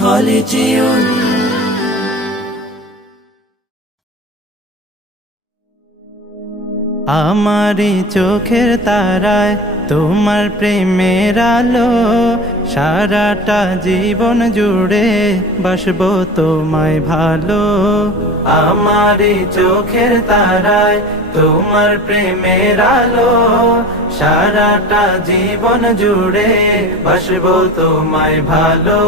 হলে যেও না। আমারি চোখের তারায় তোমার প্রেমের আলো, সারাটা জীবন জুড়ে বাসবো তোমায় ভালো। আমারি চোখের তারায় তোমার প্রেমের আলো, সারাটা জীবন জুড়ে বাসবো তোমায় ভালো।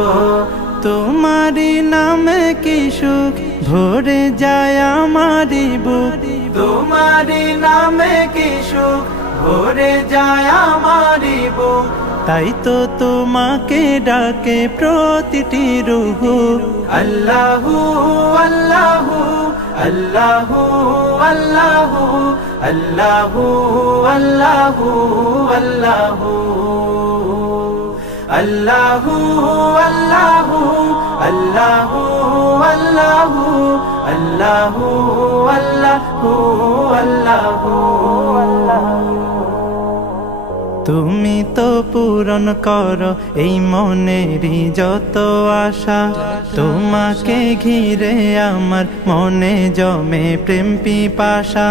তোমারি নামে কি সুখ ভরে যায় আমারি বুক, তোমারি নামে কি সুখ ভরে যায় আমারি বুক। তাই তো তোমাকে ডাকে প্রতিটি রূহ। আল্লাহু আল্লাহু আল্লাহু আল্লাহু আল্লাহু আল্লাহু আল্লাহু আল্লাহু আল্লাহু আল্লাহু আল্লাহু আল্লাহু আল্লাহু আল্লাহু। তুমি তো পূরণ করো এই মনেরই যত আশা, তোমাকে ঘিরে আমার মনে জমে প্রেম পিপাসা।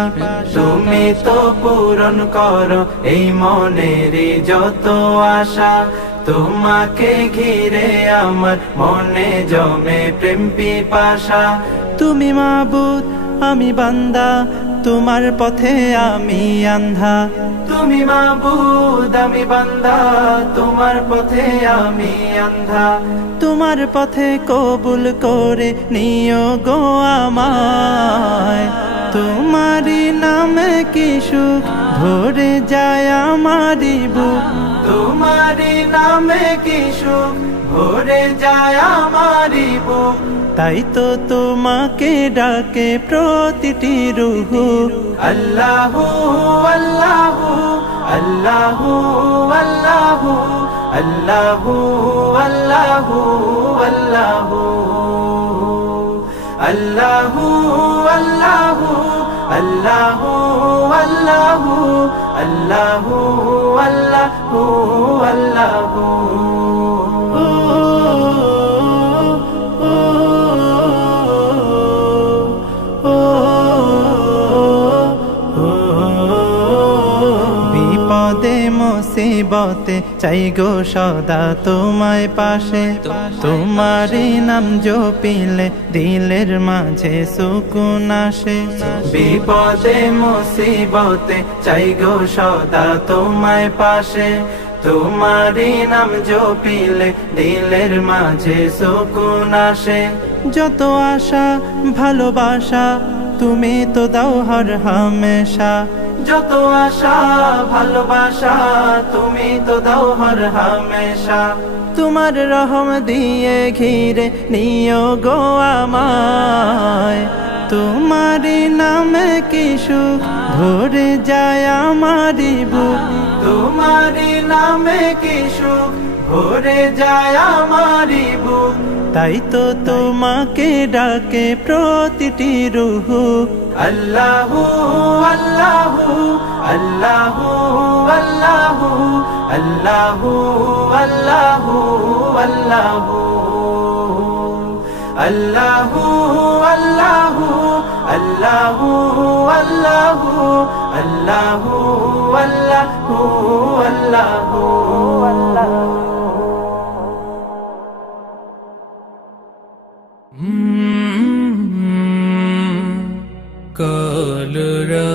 তুমি তো পূরণ করো এই মনেরই যত আশা, তোমাকে ঘিরে আমার মনে জমে প্রেম পিপাসা। তুমি মাবুদ আমি বান্দা, তোমার পথে আমি আন্ধা। তুমি মাবুদ আমি বান্দা, তোমার পথে আমি আন্ধা। তোমার পথে কবুল করে নিও গো আমায়। তোমারি নামে কি সুখ ভরে যায় আমারি বুক, তোমারি নামে কি সুখ ভরে যায় আমারি বুক। তাই তো তোমাকে ডাকে প্রতিটি রূহ। আল্লাহু আল্লাহু আল্লাহু আল্লাহু আল্লাহু আল্লাহু আল্লাহু আল্লাহু আল্লাহু আল্লাহু আল্লাহু আল্লাহু আল্লাহু আল্লাহু। বিপদে মুসিবতে চাই গো সদা তোমায় পাশে, তোমারি নাম জপিলে দিলের মাঝে সুকুন আসে। বিপদে মুসিবতে চাই গো সদা তোমায় পাশে, তোমারি নাম জপিলে দিলের মাঝে সুকুন আসে। যত আশা ভালোবাসা তুমি তো দাও হর হামেশা, যত আশা ভালোবাসা তুমি তো দাও হর হামেশা। তোমার রহম দিয়ে ঘিরে নিও গো আমায়, তোমারি নামে কি সুখ ভরে যায় আমারি বুক। তোমারি নামে কি সুখ ভরে যায় আমারি বুক। তাই তো তোমাকে ডাকে প্রতিটি রূহ। আল্লাহু আল্লাহু আল্লাহু আল্লাহু আল্লাহু আল্লাহু আল্লাহু আল্লাহু আল্লাহু আল্লাহু আল্লাহু আল্লাহু আল্লাহু আল্লাহু আল্লাহু। কলরা